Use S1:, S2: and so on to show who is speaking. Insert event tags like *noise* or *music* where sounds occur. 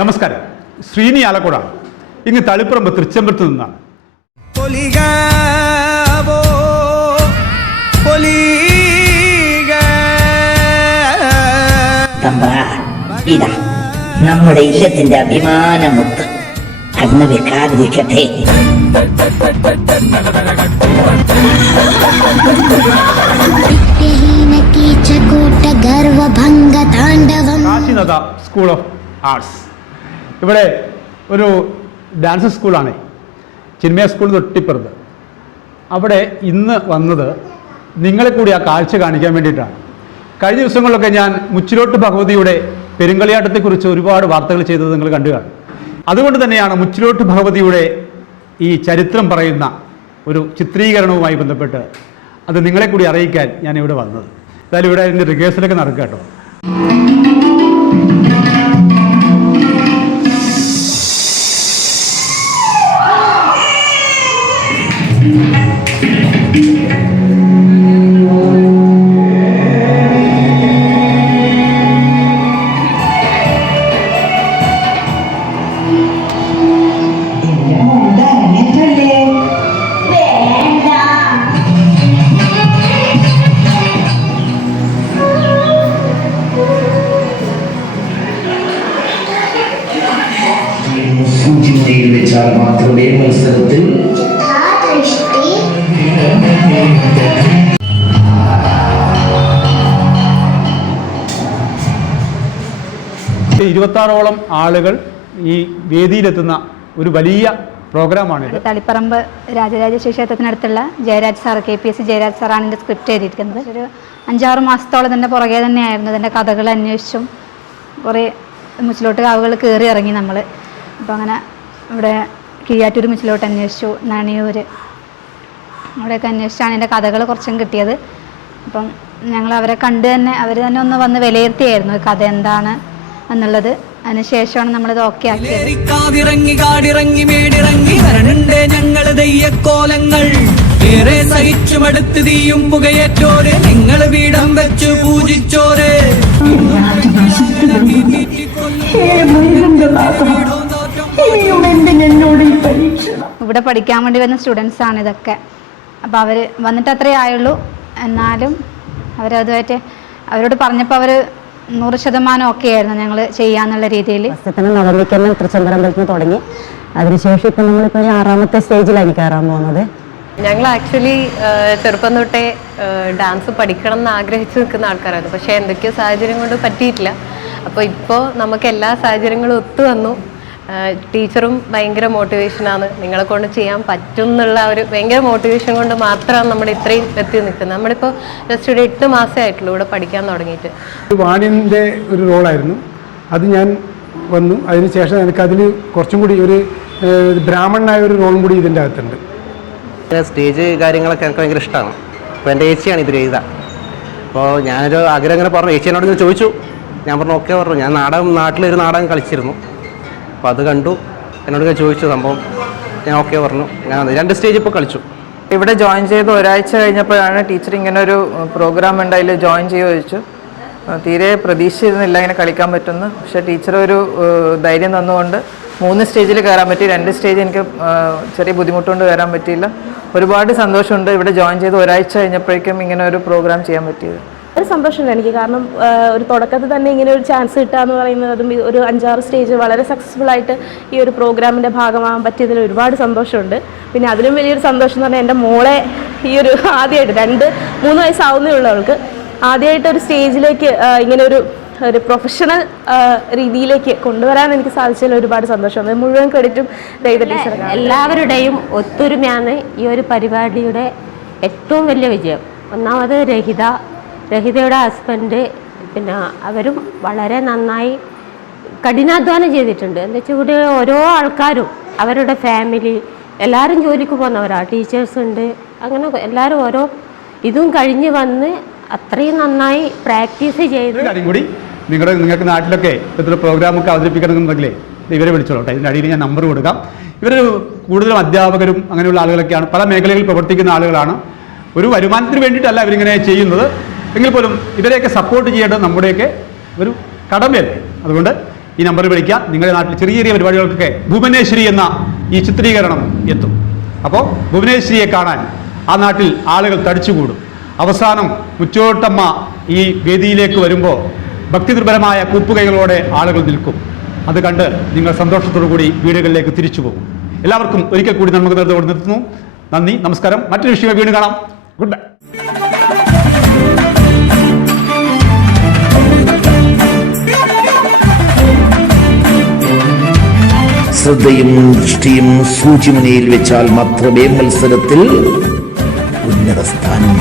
S1: നമസ്കാരം. ശ്രീനി ആലക്കോടാണ് ഇങ്ങ് തളിപ്പറമ്പ് തൃച്ചമ്പലത്ത് നിന്നാണ്.
S2: നമ്മുടെ ഇല്ലത്തിന്റെ അഭിമാനമുത്ത്. കണ്ണ് വെക്കാതിരിക്കട്ടെ.
S1: കാശിനത സ്കൂൾ ഓഫ് ആർട്സ് ഇവിടെ ഒരു ഡാൻസ് സ്കൂളാണ് ചിന്മയ സ്കൂൾ തൊട്ടിപ്പുറത്ത്. അവിടെ ഇന്ന് വന്നത് നിങ്ങളെ കൂടി ആ കാഴ്ച കാണിക്കാൻ വേണ്ടിയിട്ടാണ്. കഴിഞ്ഞ ദിവസങ്ങളിലൊക്കെ ഞാൻ മുച്ചിലോട്ട് ഭഗവതിയുടെ പെരുങ്കളിയാട്ടത്തെക്കുറിച്ച് ഒരുപാട് വാർത്തകൾ ചെയ്തത് നിങ്ങൾ കണ്ടു കാണും അതുകൊണ്ട് തന്നെയാണ് മുച്ചിലോട്ട് ഭഗവതിയുടെ ഈ ചരിത്രം പറയുന്ന ഒരു ചിത്രീകരണവുമായി ബന്ധപ്പെട്ട് അത് നിങ്ങളെ കൂടി അറിയിക്കാൻ ഞാൻ ഇവിടെ വന്നത്. എന്തായാലും ഇവിടെ അതിന്റെ റിഹേഴ്സലൊക്കെ നടക്കുക കേട്ടോ.
S3: മാത്രയുടെ മത്സരത്തിൽ
S1: ഇരുപത്താറോളം ആളുകൾ ഈ വേദിയിലെത്തുന്ന ഒരു വലിയ പ്രോഗ്രാമാണ്
S4: Taliparamba Rajarajeshwari ക്ഷേത്രത്തിനടുത്തുള്ള Jayaraj sir K P S C Jayaraj സാറാണ് എന്റെ സ്ക്രിപ്റ്റ് എഴുതിയിരിക്കുന്നത്. ഒരു അഞ്ചാറ് മാസത്തോളം തന്നെ പുറകെ തന്നെയായിരുന്നു അതിന്റെ കഥകൾ അന്വേഷിച്ചും കുറേ മുച്ചിലോട്ട് കാവുകൾ കയറി ഇറങ്ങി നമ്മൾ അപ്പോൾ അങ്ങനെ ഇവിടെ കീഴാറ്റൂർ മിച്ചിലോട്ട് അന്വേഷിച്ചു. നണിയൂർ അവിടെയൊക്കെ അന്വേഷിച്ചാണ് എന്റെ കഥകൾ കുറച്ചും കിട്ടിയത്. അപ്പം ഞങ്ങൾ അവരെ കണ്ട് തന്നെ അവർ തന്നെ ഒന്ന് വന്ന് വിലയിരുത്തിയായിരുന്നു ഈ കഥ എന്താണ് എന്നുള്ളത്. അതിനുശേഷമാണ് നമ്മളിത് ഓക്കെ ആക്കിയത്. ിറങ്ങി
S5: കാടിറങ്ങി മേടിറങ്ങി വരണുണ്ട് ഞങ്ങൾ ദയ്യക്കോലങ്ങൾ ഏറെ സഹിച്ചുമടുത്ത് തീയും പുകയേറ്റോര്. നിങ്ങൾ വീടം വെച്ചു പൂജിച്ചോര്.
S4: ഇവിടെ പഠിക്കാൻ വേണ്ടി വരുന്ന സ്റ്റുഡൻസ് ആണ് ഇതൊക്കെ. അപ്പോൾ അവർ വന്നിട്ട് അത്രേ ആയുള്ളൂ. എന്നാലും അവരതുമായിട്ട് അവരോട് പറഞ്ഞപ്പോൾ അവർ നൂറ് ശതമാനം ഒക്കെ ആയിരുന്നു ഞങ്ങൾ ചെയ്യാന്നുള്ള രീതിയിൽ
S6: ഫസ്റ്റത്തിന് നവമിക്കെല്ലാം നിന്ന് തുടങ്ങി. അതിനുശേഷം ഇപ്പം നമ്മളിപ്പോൾ ഒരു ആറാമത്തെ സ്റ്റേജിലാണ് കയറാൻ പോകുന്നത്.
S7: ഞങ്ങൾ ആക്ച്വലി ചെറുപ്പം തൊട്ടേ ഡാൻസ് പഠിക്കണം എന്ന് ആഗ്രഹിച്ച് നിൽക്കുന്ന ആൾക്കാരായിരുന്നു. പക്ഷേ എന്തൊക്കെയോ സാഹചര്യം കൊണ്ട് പറ്റിയിട്ടില്ല. അപ്പോൾ ഇപ്പോ നമുക്ക് എല്ലാ സാഹചര്യങ്ങളും ഒത്തു വന്നു. ടീച്ചറും ഭയങ്കര മോട്ടിവേഷനാണ് നിങ്ങളെ കൊണ്ട് ചെയ്യാൻ പറ്റും എന്നുള്ള ഒരു ഭയങ്കര മോട്ടിവേഷൻ കൊണ്ട് മാത്രമാണ് നമ്മൾ ഇത്രയും എത്തി നിൽക്കുന്നത്. നമ്മളിപ്പോൾ ജസ്റ്റ് ഒരു എട്ട് മാസമേ ആയിട്ടുള്ളൂ ഇവിടെ പഠിക്കാൻ തുടങ്ങിയിട്ട്.
S8: വാണിന്റെ ഒരു റോളായിരുന്നു അത് ഞാൻ വന്നു. അതിനുശേഷം എനിക്കതിൽ കുറച്ചും കൂടി ഒരു ബ്രാഹ്മണനായ ഒരു റോളും കൂടി ഇതിന്റെ അകത്തുണ്ട്.
S9: സ്റ്റേജ് കാര്യങ്ങളൊക്കെ എനിക്ക് ഭയങ്കര ഇഷ്ടമാണ്. അപ്പോൾ എന്റെ ഏച്ചിയാണ് ഇതിൽ എഴുതാം അപ്പോൾ ഞാനൊരു ആഗ്രഹം ഇങ്ങനെ പറഞ്ഞു. ഏച്ചിയോട് ഞാൻ ഇങ്ങനെ ചോദിച്ചു. ഞാൻ പറഞ്ഞു ഓക്കെ പറഞ്ഞു. ഞാൻ നാടകം നാട്ടിലൊരു നാടകം കളിച്ചിരുന്നു. അപ്പോൾ അത് കണ്ടു. എന്നോട് ചോദിച്ച സംഭവം ഞാൻ ഓക്കെ പറഞ്ഞു. ഞാൻ രണ്ട് സ്റ്റേജ് ഇപ്പോൾ കളിച്ചു.
S10: ഇവിടെ ജോയിൻ ചെയ്ത് ഒരാഴ്ച കഴിഞ്ഞപ്പോഴാണ് ടീച്ചർ ഇങ്ങനെ ഒരു പ്രോഗ്രാം ഉണ്ട് അതിൽ ജോയിൻ ചെയ്യുക ചോദിച്ചു. തീരെ പ്രതീക്ഷിച്ചിരുന്നില്ല ഇങ്ങനെ കളിക്കാൻ പറ്റുമെന്ന്. പക്ഷേ ടീച്ചർ ഒരു ധൈര്യം തന്നുകൊണ്ട് മൂന്ന് സ്റ്റേജിൽ കയറാൻ പറ്റി. രണ്ട് സ്റ്റേജ് എനിക്ക് ചെറിയ ബുദ്ധിമുട്ടുകൊണ്ട് കയറാൻ പറ്റിയില്ല. ഒരുപാട് സന്തോഷമുണ്ട് ഇവിടെ ജോയിൻ ചെയ്ത് ഒരാഴ്ച കഴിഞ്ഞപ്പോഴേക്കും ഇങ്ങനെ ഒരു പ്രോഗ്രാം ചെയ്യാൻ പറ്റിയത്.
S11: ഒരു സന്തോഷമുണ്ട് എനിക്ക്. കാരണം ഒരു തുടക്കത്തിൽ തന്നെ ഇങ്ങനെ ഒരു ചാൻസ് കിട്ടുക എന്ന് പറയുന്നത് അതും ഒരു അഞ്ചാറ് സ്റ്റേജ് വളരെ സക്സസ്ഫുൾ ആയിട്ട് ഈ ഒരു പ്രോഗ്രാമിന്റെ ഭാഗമാകാൻ പറ്റിയതിൽ ഒരുപാട് സന്തോഷമുണ്ട്. പിന്നെ അതിലും വലിയൊരു സന്തോഷം എന്ന് പറഞ്ഞാൽ എന്റെ മോളെ ഈ ഒരു *laughs* ആദ്യമായിട്ട് രണ്ട് മൂന്ന് വയസ്സാവുന്നേ ഉള്ളൂ അവൾക്ക്. ആദ്യമായിട്ട് ഒരു സ്റ്റേജിലേക്ക് ഇങ്ങനെ ഒരു ഒരു പ്രൊഫഷണൽ രീതിയിലേക്ക് കൊണ്ടുവരാൻ എനിക്ക് സാധിച്ചതിൽ ഒരുപാട് സന്തോഷമുണ്ട് മുഴുവൻ ക്രെഡിറ്റും
S7: എല്ലാവരുടെയും ഒത്തൊരുമയാണ് ഈ ഒരു പരിപാടിയുടെ ഏറ്റവും വലിയ വിജയം. ഒന്നാമത് രഹിത രഹിതയുടെ ഹസ്ബൻഡ് പിന്നെ അവരും വളരെ നന്നായി കഠിനാധ്വാനം ചെയ്തിട്ടുണ്ട്. എന്താ വെച്ചാൽ ഇവിടെ ഓരോ ആൾക്കാരും അവരുടെ ഫാമിലി എല്ലാവരും ജോലിക്ക് പോകുന്നവരാണ് ടീച്ചേഴ്സ് ഉണ്ട്. അങ്ങനെ എല്ലാവരും ഓരോ ഇതും കഴിഞ്ഞ് വന്ന് അത്രയും നന്നായി പ്രാക്ടീസ് ചെയ്ത്
S1: കൂടി നിങ്ങളുടെ നിങ്ങൾക്ക് നാട്ടിലൊക്കെ ഇത്തരത്തിലുള്ള പ്രോഗ്രാമൊക്കെ അവതരിപ്പിക്കണമെന്നുണ്ടെങ്കിലേ ഇവരെ വിളിച്ചോളട്ടെ ഇതിന്റെ അടിയിൽ ഞാൻ നമ്പർ കൊടുക്കാം. ഇവർ കൂടുതലും അധ്യാപകരും അങ്ങനെയുള്ള ആളുകളൊക്കെയാണ്. പല മേഖലകളിൽ പ്രവർത്തിക്കുന്ന ആളുകളാണ്. ഒരു വരുമാനത്തിന് വേണ്ടിയിട്ടല്ല ഇവരിങ്ങനെ ചെയ്യുന്നത്. എങ്കിൽ പോലും ഇവരെയൊക്കെ സപ്പോർട്ട് ചെയ്യേണ്ടത് നമ്മുടെയൊക്കെ ഒരു കടമയല്ലേ? അതുകൊണ്ട് ഈ നമ്പറിൽ വിളിക്കാം നിങ്ങളുടെ നാട്ടിൽ ചെറിയ ചെറിയ പരിപാടികൾക്കൊക്കെ ഭുവനേശ്വരി എന്ന ഈ ചിത്രീകരണം എത്തും. അപ്പോൾ ഭുവനേശ്വരിയെ കാണാൻ ആ നാട്ടിൽ ആളുകൾ തടിച്ചുകൂടും. അവസാനം മുച്ചോട്ടമ്മ ഈ വേദിയിലേക്ക് വരുമ്പോൾ ഭക്തി ദുർബലമായ കൂപ്പുകൈകളോടെ ആളുകൾ നിൽക്കും. അത് കണ്ട് നിങ്ങൾ സന്തോഷത്തോടു കൂടി വീടുകളിലേക്ക് തിരിച്ചു പോകും. എല്ലാവർക്കും ഒരിക്കൽ കൂടി നമുക്ക് നിർത്തുന്നു. നന്ദി നമസ്കാരം. മറ്റൊരു വിഷയം വീണ്ടും കാണാം. ഗുഡ് ബൈ
S3: ശ്രദ്ധയും ദൃഷ്ടിയും സൂചിമുനയിൽ വെച്ചാൽ മാത്രമേ മത്സരത്തിൽ ഉന്നത സ്ഥാനം.